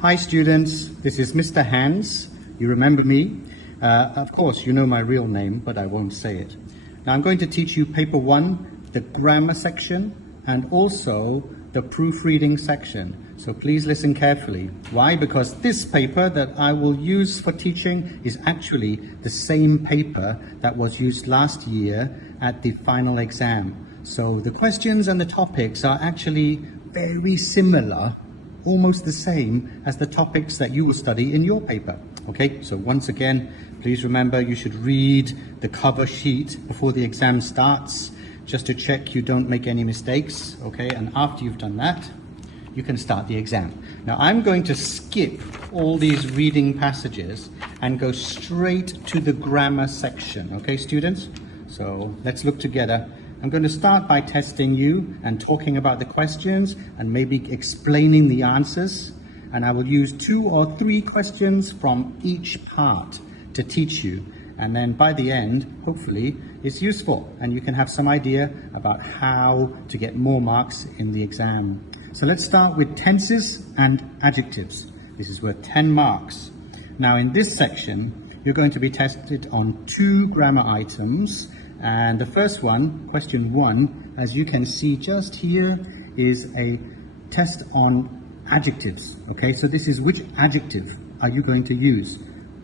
Hi students, this is Mr. Hans. You remember me? Of course, you know my real name, but I won't say it. Now I'm going to teach you paper 1, the grammar section, and also the proofreading section. So please listen carefully. Why? Because this paper that I will use for teaching is actually the same paper that was used last year at the final exam. So the questions and the topics are actually very similar, almost the same as the topics that you will study in your paper. Okay, so once again, please remember you should read the cover sheet before the exam starts, just to check you don't make any mistakes. Okay, and after you've done that, you can start the exam. Now I'm going to skip all these reading passages and go straight to the grammar section. Okay, students? So let's look together. I'm going to start by testing you and talking about the questions and maybe explaining the answers. And I will use 2 or 3 questions from each part to teach you. And then by the end, hopefully, it's useful and you can have some idea about how to get more marks in the exam. So let's start with tenses and adjectives. This is worth 10 marks. Now in this section, you're going to be tested on 2 grammar items. And the first one, question 1, as you can see just here, is a test on adjectives. Okay, so this is which adjective are you going to use?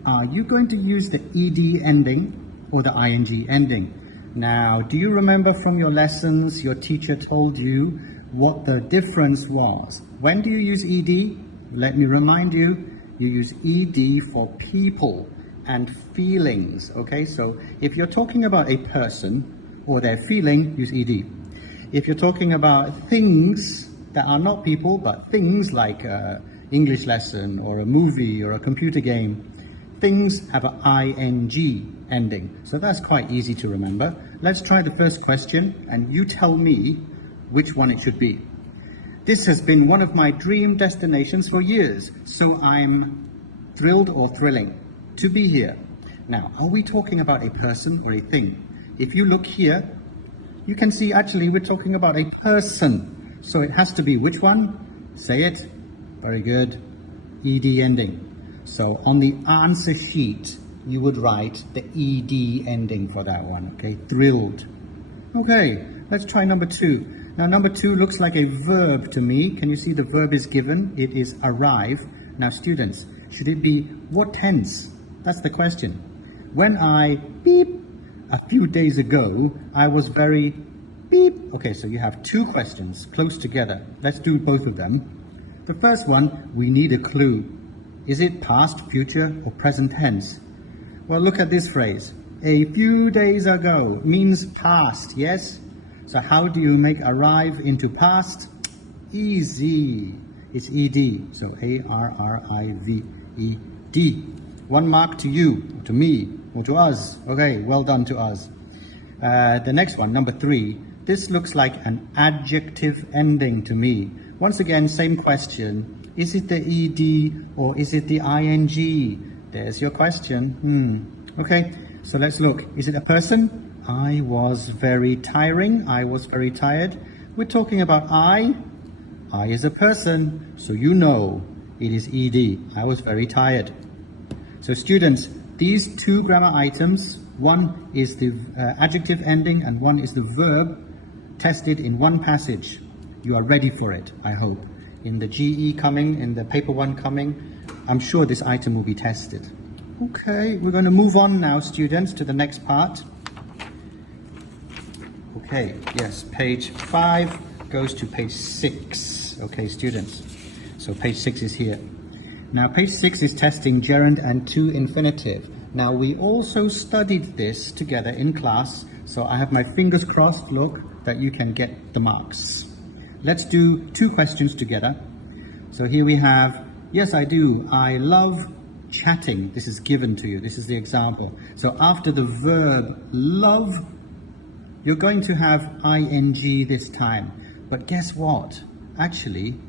Are you going to use the ed ending or the ing ending? Now, do you remember from your lessons, your teacher told you what the difference was? When do you use ed? Let me remind you, you use ed for people and feelings. Okay, so if you're talking about a person or their feeling, use ed. If you're talking about things that are not people but things like an English lesson or a movie or a computer game, things have an ing ending. So that's quite easy to remember. Let's try the first question and you tell me which one it should be. This has been one of my dream destinations for years, so I'm thrilled or thrilling to be here. Now, are we talking about a person or a thing? If you look here, you can see actually we're talking about a person. So it has to be which one? Say it. Very good. Ed ending. So on the answer sheet, you would write the ed ending for that one. Okay, thrilled. Okay, let's try number 2. Now number 2 looks like a verb to me. Can you see the verb is given? It is arrive. Now students, should it be what tense? That's the question. When I beep a few days ago, I was very beep. Okay, so you have 2 questions close together. Let's do both of them. The first one, we need a clue. Is it past, future, or present tense? Well, look at this phrase. A few days ago means past, yes? So how do you make arrive into past? Easy. It's ed. So A-R-R-I-V-E-D. 1 mark to you, to me, or to us. Okay, well done to us. The next one, number 3. This looks like an adjective ending to me. Once again, same question. Is it the ed or is it the ing? There's your question. Okay, so let's look. Is it a person? I was very tiring. I was very tired. We're talking about I. I is a person, so you know it is ed. I was very tired. So students, these 2 grammar items, one is the adjective ending and one is the verb, tested in one passage. You are ready for it, I hope. In the GE coming, in the paper 1 coming, I'm sure this item will be tested. Okay, we're going to move on now, students, to the next part. Okay, yes, page 5 goes to page 6. Okay, students, so page 6 is here. Now, page 6 is testing gerund and to infinitive. Now, we also studied this together in class, so I have my fingers crossed, look, that you can get the marks. Let's do 2 questions together. So here we have, yes, I do. I love chatting. This is given to you. This is the example. So after the verb love, you're going to have ing this time. But guess what? Actually,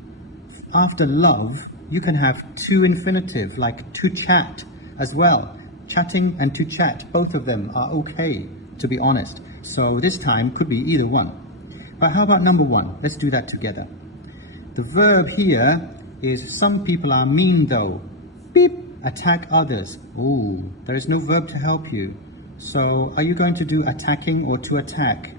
after love, you can have to infinitive, like to chat as well. Chatting and to chat, both of them are okay, to be honest. So this time could be either one. But how about number 1? Let's do that together. The verb here is some people are mean though. Beep, attack others. Oh, there is no verb to help you. So are you going to do attacking or to attack?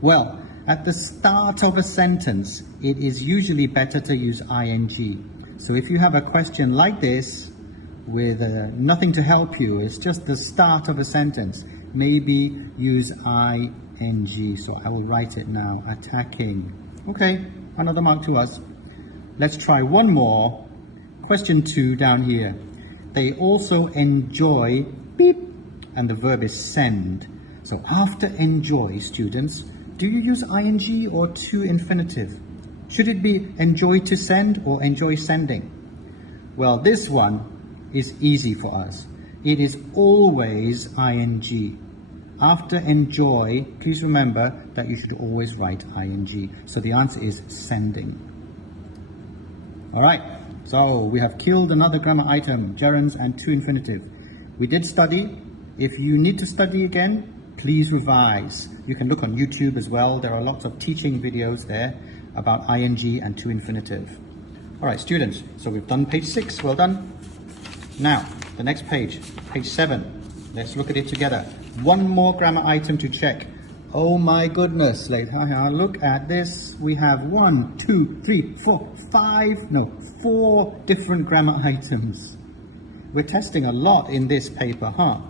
Well, at the start of a sentence, it is usually better to use ing. So if you have a question like this with nothing to help you, it's just the start of a sentence, maybe use ing. So I will write it now, attacking. Okay, another mark to us. Let's try one more. Question 2 down here. They also enjoy, beep, and the verb is send. So after enjoy, students, do you use ing or to infinitive? Should it be enjoy to send or enjoy sending? Well, this one is easy for us. It is always ing. After enjoy, please remember that you should always write ing. So the answer is sending. All right, so we have killed another grammar item, gerunds and to infinitive. We did study. If you need to study again, please revise. You can look on YouTube as well. There are lots of teaching videos there about ing and to infinitive. All right, students, so we've done page 6. Well done. Now, the next page, page 7. Let's look at it together. One more grammar item to check. Oh my goodness, look at this. We have 1, 2, 3, 4, 4 different grammar items. We're testing a lot in this paper, huh?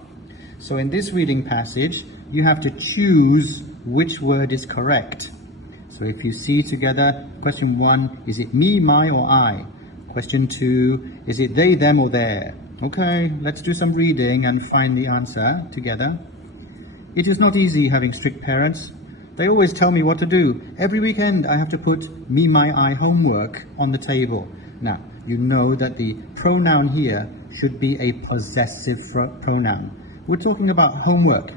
So in this reading passage, you have to choose which word is correct. So if you see together, question 1, is it me, my, or I? Question 2, is it they, them, or their? Okay, let's do some reading and find the answer together. It is not easy having strict parents. They always tell me what to do. Every weekend I have to put me, my, I homework on the table. Now, you know that the pronoun here should be a possessive pronoun. We're talking about homework.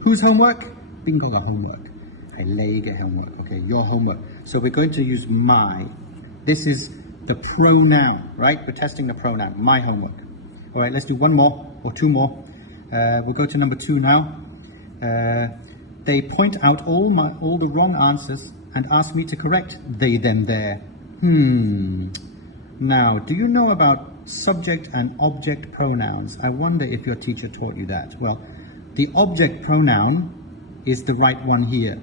Whose homework? Bingo homework. Homework. Okay, your homework. So we're going to use my. This is the pronoun, right? We're testing the pronoun, my homework. All right, let's do one more or 2 more. We'll go to number 2 now. They point out all the wrong answers and ask me to correct they, them, their. Now, do you know about subject and object pronouns? I wonder if your teacher taught you that. Well, the object pronoun is the right one here.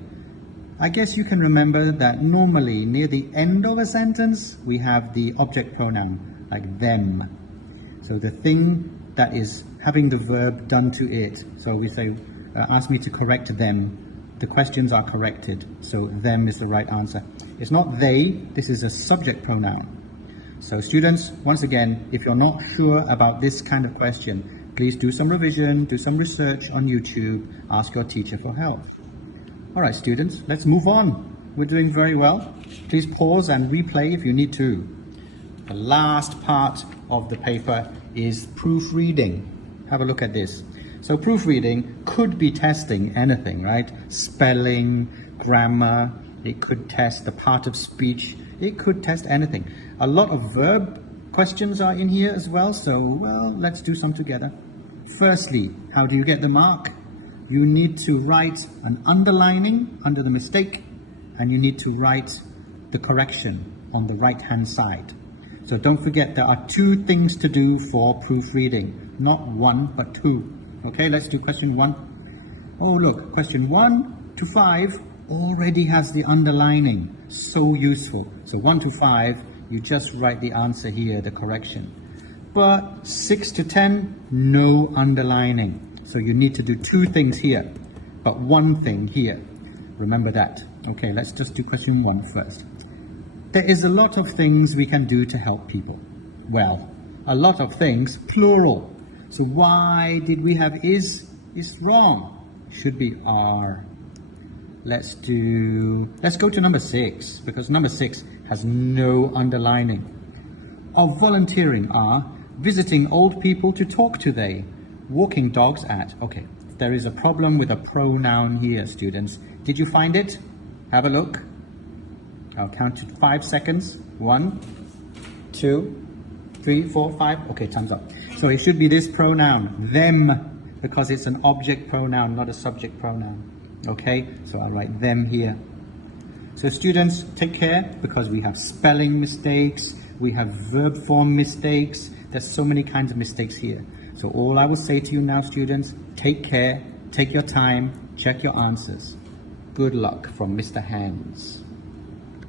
I guess you can remember that normally near the end of a sentence, we have the object pronoun, like them. So the thing that is having the verb done to it. So we say, ask me to correct them. The questions are corrected. So them is the right answer. It's not they, this is a subject pronoun. So students, once again, if you're not sure about this kind of question, please do some revision, do some research on YouTube, ask your teacher for help. All right, students, let's move on. We're doing very well. Please pause and replay if you need to. The last part of the paper is proofreading. Have a look at this. So proofreading could be testing anything, right? Spelling, grammar, it could test the part of speech, it could test anything. A lot of verb questions are in here as well, so, well, let's do some together. Firstly, how do you get the mark? You need to write an underlining under the mistake, and you need to write the correction on the right-hand side. So don't forget, there are 2 things to do for proofreading, not 1, but 2. Okay, let's do question 1. Oh, look, question 1 to 5 already has the underlining. So useful. So 1 to 5, you just write the answer here, the correction. But 6 to 10, no underlining. So you need to do 2 things here, but 1 thing here. Remember that. Okay, let's just do question 1 first. There is a lot of things we can do to help people. Well, a lot of things, plural. So why did we have is? It's wrong. Should be are. Let's go to number 6, because number 6 has no underlining. Of volunteering are visiting old people to talk to they, walking dogs at. Okay, there is a problem with a pronoun here, students. Did you find it? Have a look. I'll count to 5 seconds. 1, 2, 3, 4, 5. Okay, time's up. So it should be this pronoun, them, because it's an object pronoun, not a subject pronoun. Okay, so I'll write them here. So students, take care, because we have spelling mistakes, we have verb form mistakes. There's so many kinds of mistakes here. So all I will say to you now, students, take care, take your time, check your answers. Good luck from Mr. Hands.